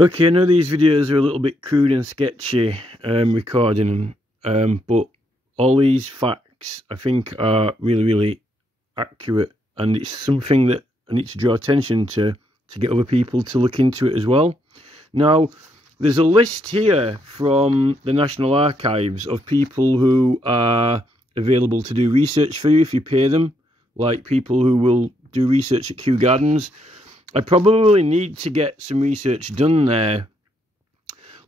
Okay, I know these videos are a little bit crude and sketchy, recording them, but all these facts I think are really accurate, and it's something that I need to draw attention to get other people to look into it as well. Now, there's a list here from the National Archives of people who are available to do research for you if you pay them, like people who will do research at Kew Gardens. I probably need to get some research done there,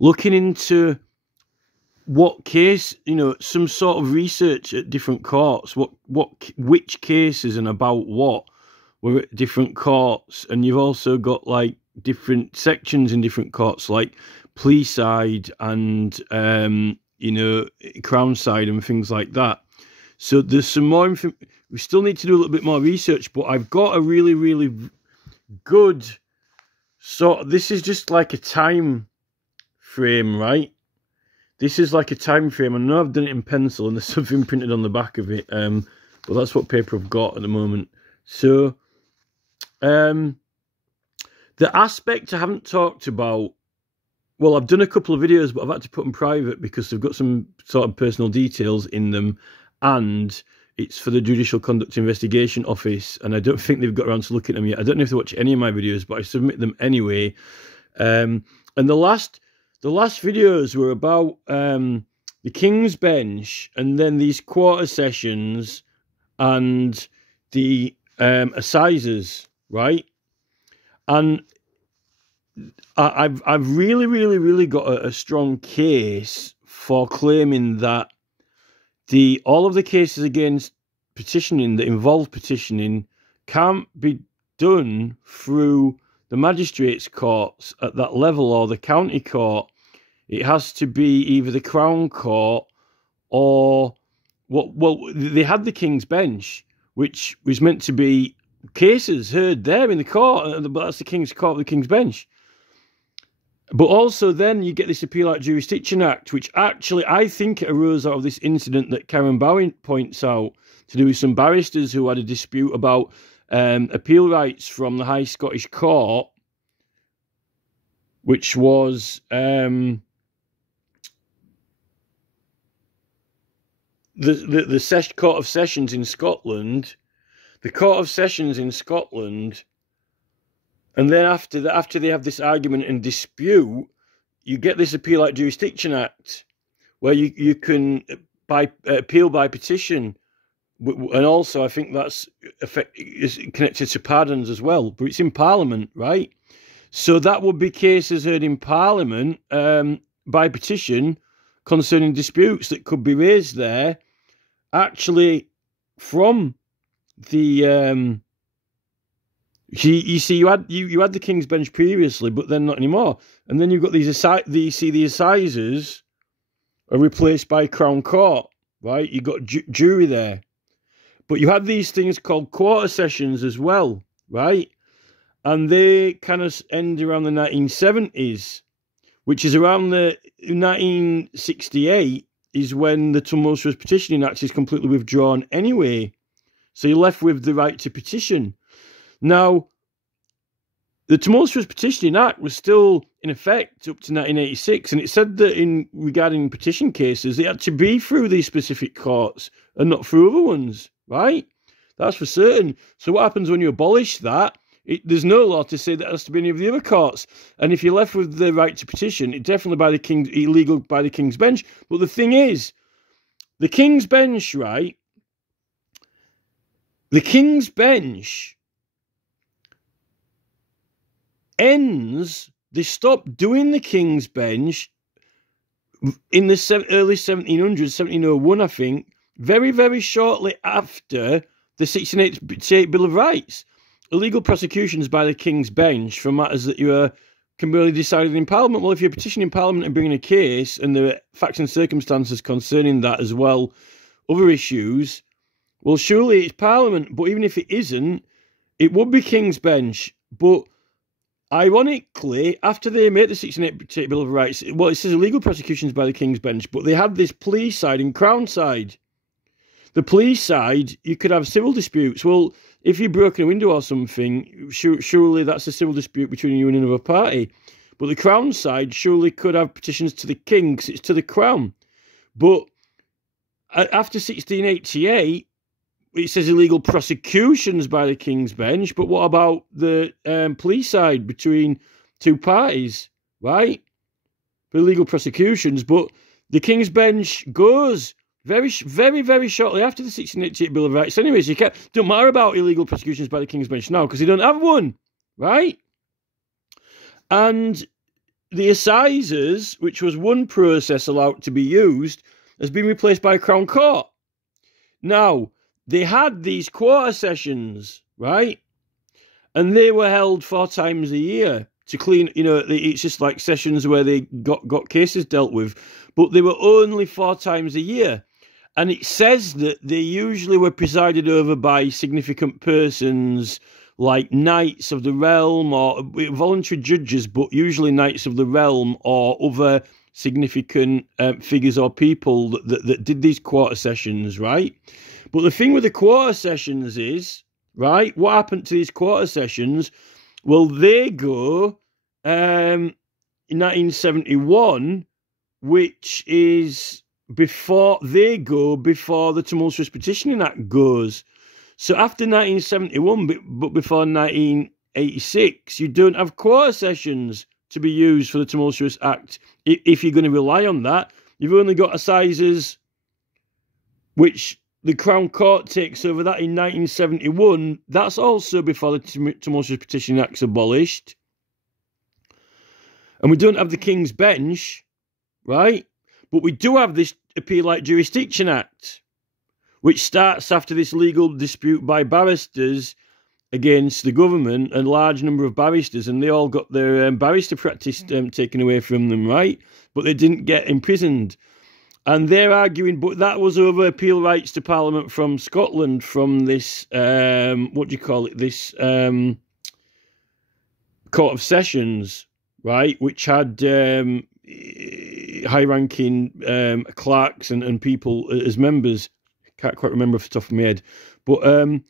looking into what case, some sort of research at different courts, which cases and about what were at different courts. And you've also got like different sections in different courts, like plea side and Crown side and things like that. So there's some more information. We still need to do a little bit more research, but I've got a really good this is just like a time frame, right? This is like a time frame. I know I've done it in pencil and there's something printed on the back of it, but that's what paper I've got at the moment. So the aspect I haven't talked about, well, I've done a couple of videos, but I've had to put them private because they've got some sort of personal details in them, and it's for the Judicial Conduct Investigation Office, and I don't think they've got around to looking at them yet. I don't know if they watch any of my videos, but I submit them anyway. And the last videos were about the King's Bench, and then these quarter sessions and the Assizes, right? And I've really got a strong case for claiming that all of the cases against petitioning that involve petitioning can't be done through the Magistrates Courts at that level or the County Court. It has to be either the Crown Court or they had the King's Bench, which was meant to be cases heard there in the court, but that's the King's Court, the King's Bench. But also then you get this Appealate Jurisdiction Act, which actually I think it arose out of this incident that Karen Bowen points out, to do with some barristers who had a dispute about appeal rights from the High Scottish Court, which was the Court of Sessions in Scotland. The Court of Sessions in Scotland. And then after they have this argument and dispute, you get this Appealate Jurisdiction Act, where you can appeal by petition, and also I think that's is connected to pardons as well. But it's in Parliament, right? So that would be cases heard in Parliament by petition concerning disputes that could be raised there, actually from the. You see, you had the King's Bench previously, but then not anymore. And then you've got the Assizes are replaced by Crown Court, right? You've got jury there. But you had these things called quarter sessions as well, right? And they kind of end around the 1970s, which is around the 1968 is when the Tumultuous Petitioning Act is completely withdrawn anyway. So you're left with the right to petition. Now, the Tumultuous Petitioning Act was still in effect up to 1986, and it said that regarding petition cases, it had to be through these specific courts and not through other ones, right? That's for certain. So what happens when you abolish that? There's no law to say that it has to be any of the other courts. And if you're left with the right to petition, it's definitely illegal by the King's Bench. But the thing is, the King's Bench, right? The King's Bench ends, they stopped doing the King's Bench in the early 1700s, 1701, I think, very shortly after the 1688 Bill of Rights. Illegal prosecutions by the King's Bench for matters that can be only decided in Parliament. Well, if you're petitioning Parliament and bringing a case, and there are facts and circumstances concerning that as well, other issues, well, surely it's Parliament. But even if it isn't, it would be King's Bench. But ironically, after they made the 1688 Bill of Rights, well, it says illegal prosecutions by the King's Bench, but they had this plea side and Crown side. The plea side, you could have civil disputes. Well, if you broke a window or something, surely that's a civil dispute between you and another party. But the Crown side surely could have petitions to the King because it's to the Crown. But after 1688, it says illegal prosecutions by the King's Bench. But what about the police side between two parties, right? For illegal prosecutions. But the King's Bench goes very, very, very shortly after the 1688 Bill of Rights. Anyways, you don't matter about illegal prosecutions by the King's Bench now because they don't have one, right? And the Assizes, which was one process allowed to be used, has been replaced by a Crown Court. Now, they had these quarter sessions, right? And they were held 4 times a year to clean, it's just like sessions where they got cases dealt with. But they were only 4 times a year. And it says that they usually were presided over by significant persons like knights of the realm or voluntary judges, but usually knights of the realm or other significant figures or people that did these quarter sessions, right? But the thing with the quarter sessions is, right, what happened to these quarter sessions? Well, they go in 1971, which is before the Tumultuous Petitioning Act goes. So after 1971, but before 1986, you don't have quarter sessions to be used for the Tumultuous Act. If you're going to rely on that, you've only got Assizes, which the Crown Court takes over that in 1971. That's also before the Tumultuous Petitioning Act's abolished. And we don't have the King's Bench, right? But we do have this Appealate Jurisdiction Act, which starts after this legal dispute by barristers against the government, a large number of barristers, and they all got their barrister practice taken away from them, right? But they didn't get imprisoned. And they're arguing, but that was over appeal rights to Parliament from Scotland, from this, this Court of Sessions, right? Which had high-ranking clerks and people as members. Can't quite remember off the top of my head. But, and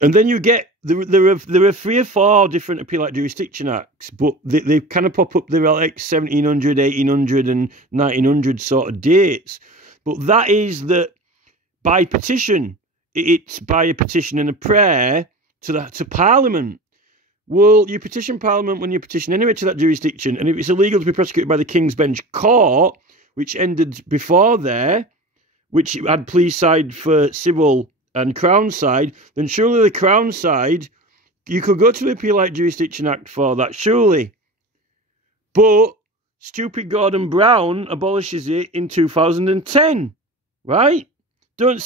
then you get, there are 3 or 4 different Appealate Jurisdiction Acts, but they kind of pop up, they're like 1700, 1800 and 1900 sort of dates. But that is that by petition, it's by a petition and a prayer to Parliament. Well, you petition Parliament when you petition anyway to that jurisdiction, and if it's illegal to be prosecuted by the King's Bench Court, which ended before there, which had police side for civil and Crown side, then surely the Crown side, you could go to the Appealate Jurisdiction Act for that, surely. But stupid Gordon Brown abolishes it in 2010, right? Don't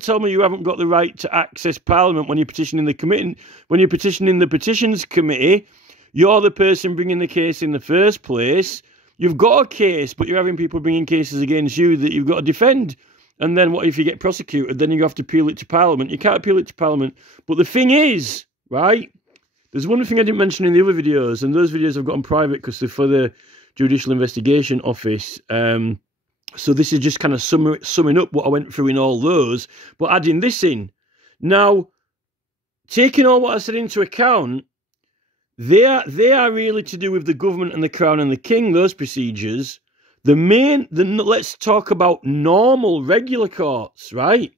tell me you haven't got the right to access Parliament when you're petitioning the committee. When you're petitioning the Petitions Committee, you're the person bringing the case in the first place. You've got a case, but you're having people bringing cases against you that you've got to defend. And then what if you get prosecuted? Then you have to appeal it to Parliament. You can't appeal it to Parliament. But the thing is, right, there's one thing I didn't mention in the other videos, and those videos I've got on private because they're for the Judicial Investigation Office. So this is just kind of summing up what I went through in all those, but adding this in. Now, taking all what I said into account, they are really to do with the government and the Crown and the King, those procedures. Let's talk about normal, regular courts, right?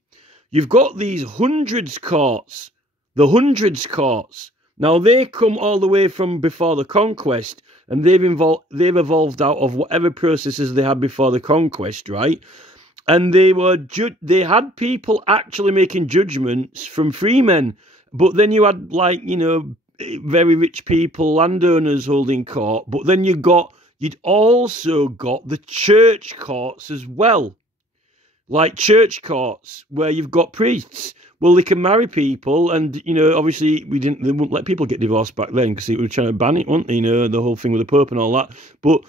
You've got these hundreds courts, the hundreds courts. Now, they come all the way from before the conquest, and they've evolved out of whatever processes they had before the conquest, right? And they had people actually making judgments from freemen, but then you had, like, very rich people, landowners holding court, but then you'd also got the church courts as well. Like church courts, where you've got priests. Well, they can marry people, and, obviously they wouldn't let people get divorced back then because they were trying to ban it, weren't they? The whole thing with the Pope and all that. But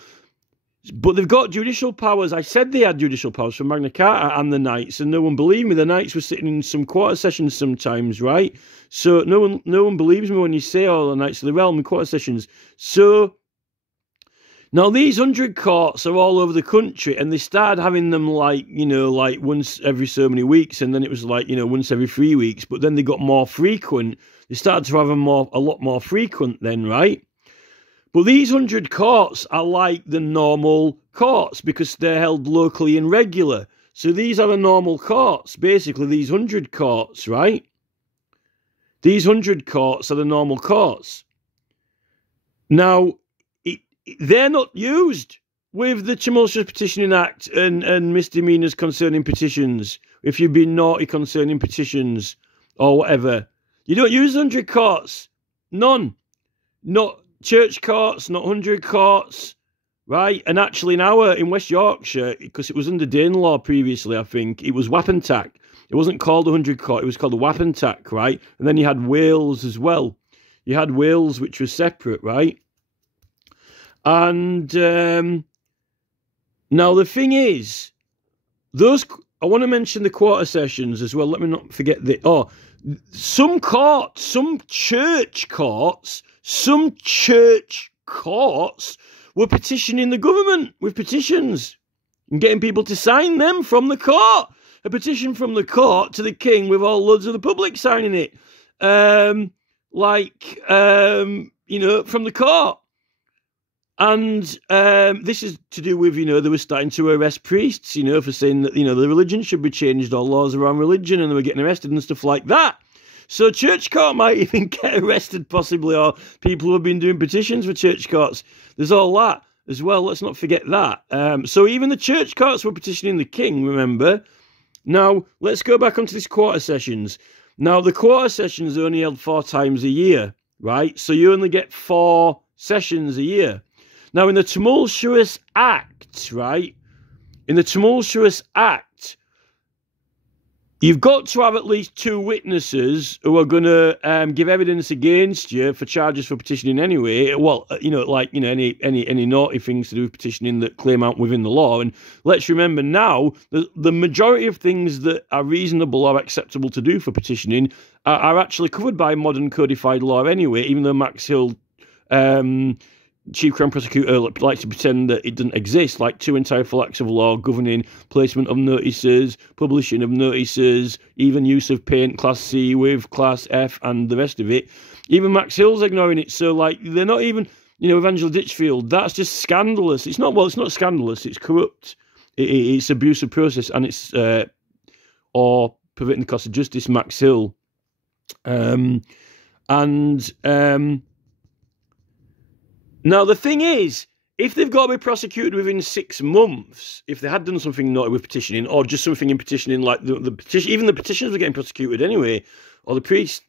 they've got judicial powers. I said they had judicial powers from Magna Carta and the knights, and no one believed me. The knights were sitting in some quarter sessions sometimes, right? So no one believes me when you say, the knights of the realm in quarter sessions. So now these 100 courts are all over the country, and they started having them like once every so many weeks, and then it was once every 3 weeks, but then they got more frequent. They started to have them a lot more frequent then, right? But these 100 courts are like the normal courts because they're held locally and regular. So these are the normal courts, basically these 100 courts, right? These 100 courts are the normal courts. Now, they're not used with the Tumultuous Petitioning Act and misdemeanours concerning petitions, if you've been naughty concerning petitions or whatever. You don't use 100 courts. None. Not church courts, not 100 courts, right? And actually now in West Yorkshire, because it was under Danelaw previously, I think, it was Wapentack. It wasn't called 100 court, it was called the Wapentack, right? And then you had Wales as well. You had Wales, which was separate, right? And now the thing is, I want to mention the quarter sessions as well. Let me not forget some church courts were petitioning the government with petitions and getting people to sign them from the court. A petition from the court to the king with all loads of the public signing it. From the court. And this is to do with, they were starting to arrest priests, for saying that, the religion should be changed or laws around religion, and they were getting arrested and stuff like that. So church court might even get arrested possibly, or people who have been doing petitions for church courts. There's all that as well. Let's not forget that. So even the church courts were petitioning the king, remember? Now, let's go back onto these quarter sessions. Now, the quarter sessions are only held 4 times a year, right? So you only get 4 sessions a year. Now, in the Tumultuous Act, right? In the Tumultuous Act, you've got to have at least 2 witnesses who are going to give evidence against you for charges for petitioning anyway. Well, any naughty things to do with petitioning that claim out within the law. And let's remember now, the majority of things that are reasonable or acceptable to do for petitioning are actually covered by modern codified law anyway, even though Max Hill, Chief Crown Prosecutor, likes to pretend that it doesn't exist, like 2 entire full acts of law governing placement of notices, publishing of notices, even use of paint Class C with Class F and the rest of it. Even Max Hill's ignoring it, so they're not even, with Angela Ditchfield, that's just scandalous. It's not scandalous, it's corrupt. It's abuse of process, and it's, or perverting the cost of justice, Max Hill. Now, the thing is, if they've got to be prosecuted within 6 months, if they had done something naughty with petitioning, or just something in petitioning, like the petition, even the petitioners were getting prosecuted anyway, or the priest,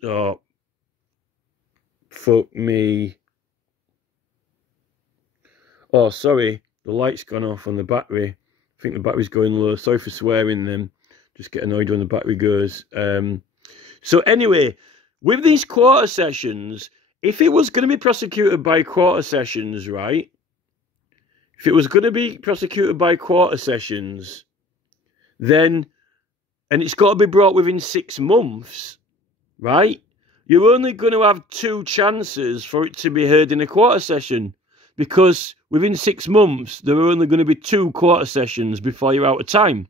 fuck me. Oh, sorry, the light's gone off on the battery. I think the battery's going low. Sorry for swearing then. Just get annoyed when the battery goes. So anyway, with these quarter sessions, if it was going to be prosecuted by quarter sessions, right? If it was going to be prosecuted by quarter sessions, then, and it's got to be brought within 6 months, right? You're only going to have 2 chances for it to be heard in a quarter session, because within 6 months, there are only going to be 2 quarter sessions before you're out of time.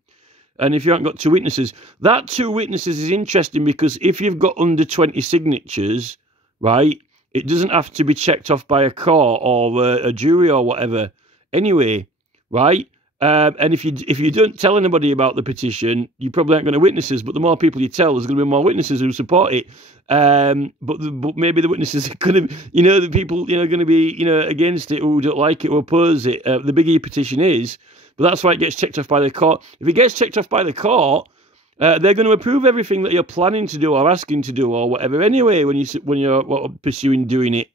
And if you haven't got 2 witnesses, that 2 witnesses is interesting, because if you've got under 20 signatures, right, it doesn't have to be checked off by a court or a jury or whatever anyway, right? And if you don't tell anybody about the petition, you probably aren't going to witnesses, but the more people you tell, there's going to be more witnesses who support it. But maybe the witnesses are going to, the people, are going to be, against it, who don't like it, who oppose it. The bigger your petition is, but that's why it gets checked off by the court. If it gets checked off by the court, they're going to approve everything that you're planning to do or asking to do or whatever anyway when you're pursuing doing it.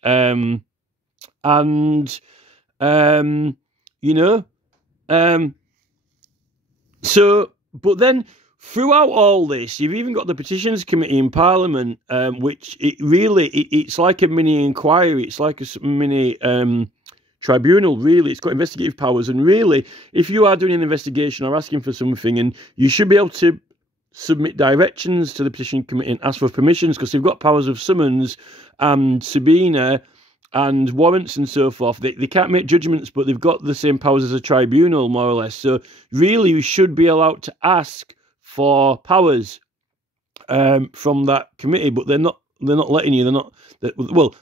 So, but then throughout all this, you've even got the Petitions Committee in Parliament, which it's like a mini inquiry. It's like a mini tribunal, really. It's got investigative powers. And really, if you are doing an investigation or asking for something, and you should be able to submit directions to the Petition Committee and ask for permissions, because they've got powers of summons and subpoena and warrants and so forth. They can't make judgments, but they've got the same powers as a tribunal, more or less. So really, you should be allowed to ask for powers from that committee, but they're not letting you.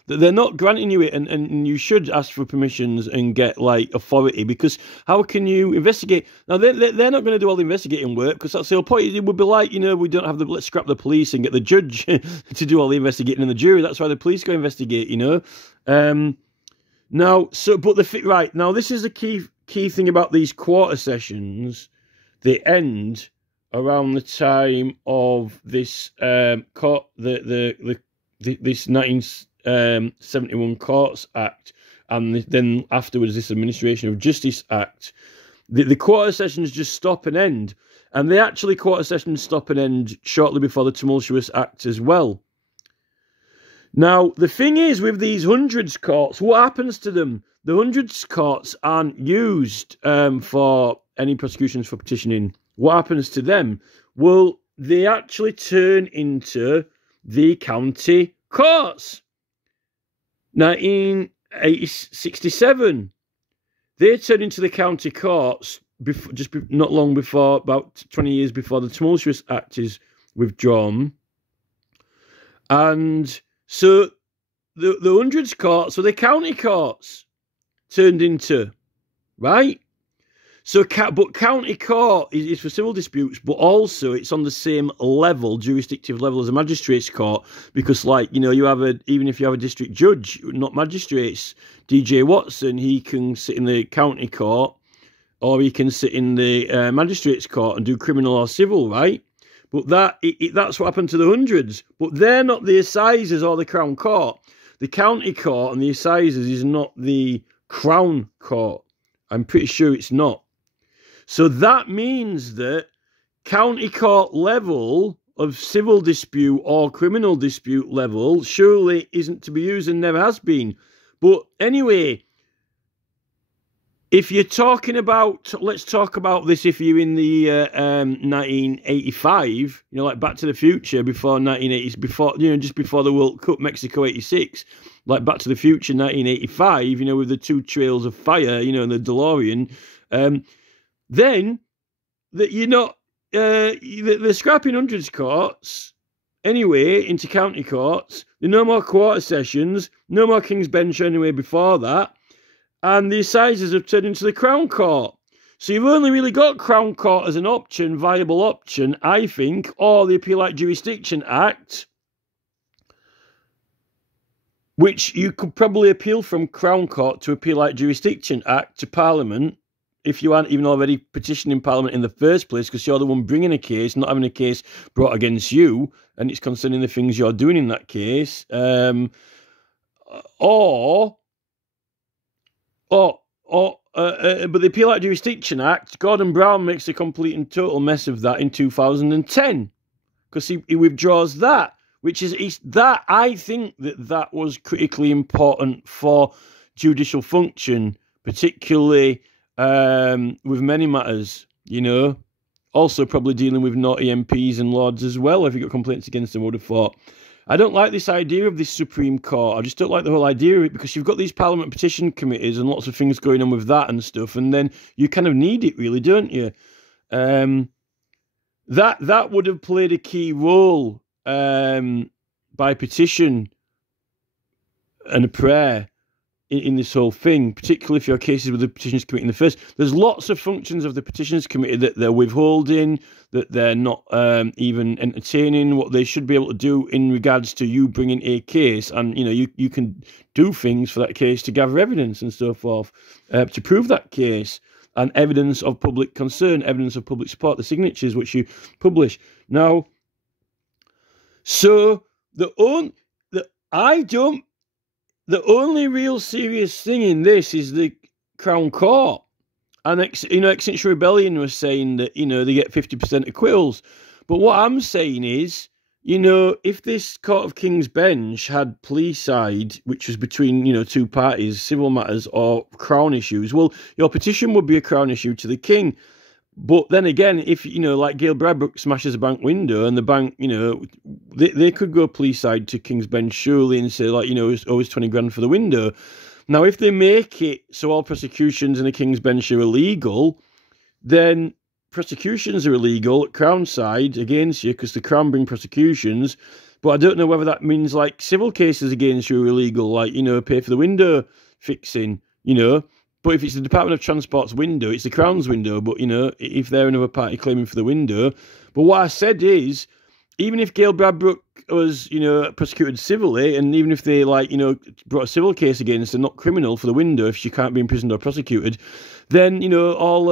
They're not granting you it, and you should ask for permissions and get like authority, because how can you investigate? Now they're not going to do all the investigating work, because that's the whole point. It would be like, we don't have let's scrap the police and get the judge to do all the investigating and the jury. That's why the police go investigate. Now, right now, this is the key thing about these quarter sessions. They end around the time of this this 1971 Courts Act, and then afterwards this Administration of Justice Act. The quarter sessions just stop and end, and they actually quarter sessions stop and end shortly before the Tumultuous Act as well. Now, the thing is, with these hundreds courts, what happens to them? The hundreds courts aren't used for any prosecutions for petitioning. What happens to them? Well, they actually turn into the county courts. 1967, they turn into the county courts not long before, about 20 years before the Tumultuous Act is withdrawn. And so the hundreds courts, so the county courts turned into, right? So, but county court is for civil disputes, but also it's on the same level, jurisdictive level, as a magistrates court, because, like, even if you have a district judge, not magistrates, DJ Watson, he can sit in the county court, or he can sit in the magistrates court and do criminal or civil, right? But that's what happened to the hundreds. But they're not the Assizes or the Crown Court. The county court and the Assizes is not the Crown Court. I'm pretty sure it's not. So that means that county court level of civil dispute or criminal dispute level surely isn't to be used and never has been. But anyway, if you're talking about, let's talk about this if you're in the 1985, like Back to the Future before 1980s, just before the World Cup, Mexico 86, like Back to the Future 1985, with the two trails of fire, and the DeLorean, then that you're not, they're scrapping hundreds courts anyway into county courts. There are no more quarter sessions, no more King's Bench anyway before that, and the Assizes have turned into the Crown Court. So you've only really got Crown Court as an option, viable option, I think, or the Appealate Jurisdiction Act, which you could probably appeal from Crown Court to Appealate Jurisdiction Act to Parliament, if you aren't even already petitioning Parliament in the first place, because you're the one bringing a case, not having a case brought against you, and it's concerning the things you're doing in that case. But the Appealate Jurisdiction Act, Gordon Brown makes a complete and total mess of that in 2010, because he withdraws that, which is that I think that was critically important for judicial function, particularly with many matters, also probably dealing with naughty MPs and lords as well. If you got complaints against them, I would have thought. I don't like this idea of this Supreme Court. I just don't like the whole idea of it, because you've got these Parliament petition committees and lots of things going on with that and stuff, and then you kind of need it, really, don't you? That would have played a key role by petition and a prayer in this whole thing, particularly if your cases with the Petitioners Committee in the first. There's lots of functions of the Petitioners Committee that they're withholding, that they're not even entertaining what they should be able to do in regards to you bringing a case. And, you can do things for that case to gather evidence and so forth, to prove that case, and evidence of public concern, evidence of public support, the signatures which you publish. Now, so the only real serious thing in this is the Crown Court. And, Extinction Rebellion was saying that, they get 50% acquittals. But what I'm saying is, if this Court of King's Bench had plea side, which was between, two parties, civil matters or Crown issues, well, your petition would be a Crown issue to the King. But then again, if, like Gail Bradbrook smashes a bank window and the bank, they could go plea side to King's Bench surely and say, like, it's always 20 grand for the window. Now, if they make it so all prosecutions in the King's Bench are illegal, then prosecutions are illegal, Crown side against you, because the Crown bring prosecutions. But I don't know whether that means like civil cases against you are illegal, like, you know, pay for the window fixing, you know. But if it's the Department of Transport's window, it's the Crown's window. But, you know, if they're another party claiming for the window. But what I said is, even if Gail Bradbrook was, you know, prosecuted civilly, and even if they, like, you know, brought a civil case against her, not criminal, for the window, if she can't be imprisoned or prosecuted, then, you know, all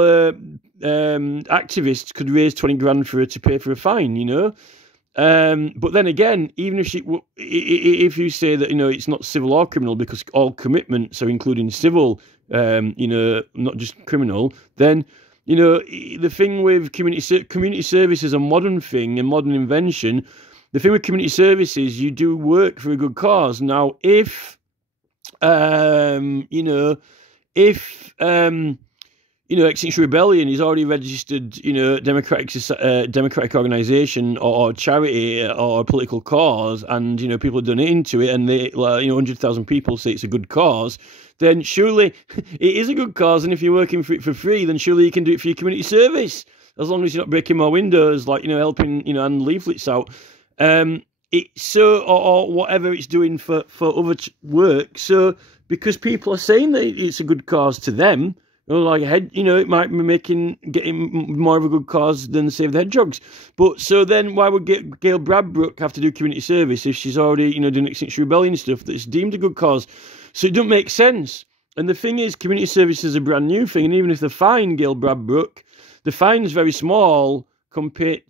activists could raise 20 grand for her to pay for a fine, you know. But then again, even if if you say that, you know, it's not civil or criminal because all commitments are including civil, you know, not just criminal, then, you know, the thing with community service is a modern thing, a modern invention. The thing with community services, you do work for a good cause. Now, if, you know, you know, Extinction Rebellion is already registered, you know, democratic organisation or charity or a political cause, and, you know, people are donating to it, and they, you know, 100,000 people say it's a good cause, then surely it is a good cause. And if you're working for it for free, then surely you can do it for your community service, as long as you're not breaking more windows, like, you know, helping, you know, and leaflets out. Or whatever it's doing for other work. So because people are saying that it's a good cause to them, like you know, it might be getting more of a good cause than Save the Hedgehogs. But so then, why would Gail Bradbrook have to do community service if she's already, you know, doing Extinction Rebellion stuff that's deemed a good cause? So it doesn't make sense. And the thing is, community service is a brand new thing, and even if they fine Gail Bradbrook, the fine is very small compared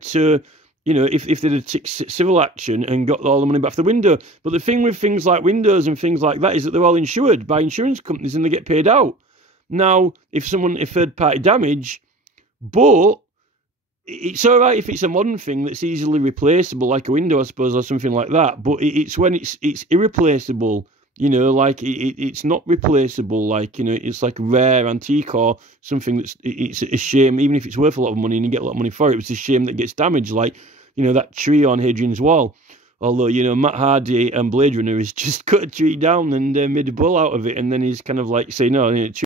to, you know, if they did civil action and got all the money back for the window. But the thing with things like windows and things like that is that they're all insured by insurance companies and they get paid out. Now, if third-party damage, but it's all right if it's a modern thing that's easily replaceable, like a window, I suppose, or something like that. But it's when it's irreplaceable, you know, like it's not replaceable, like, you know, it's like a rare antique or something it's a shame, even if it's worth a lot of money and you get a lot of money for it, it's a shame that gets damaged, like, you know, that tree on Hadrian's Wall. Although, you know, Matt Hardy and Blade Runner has just cut a tree down and made a bull out of it, and then he's kind of like saying, no,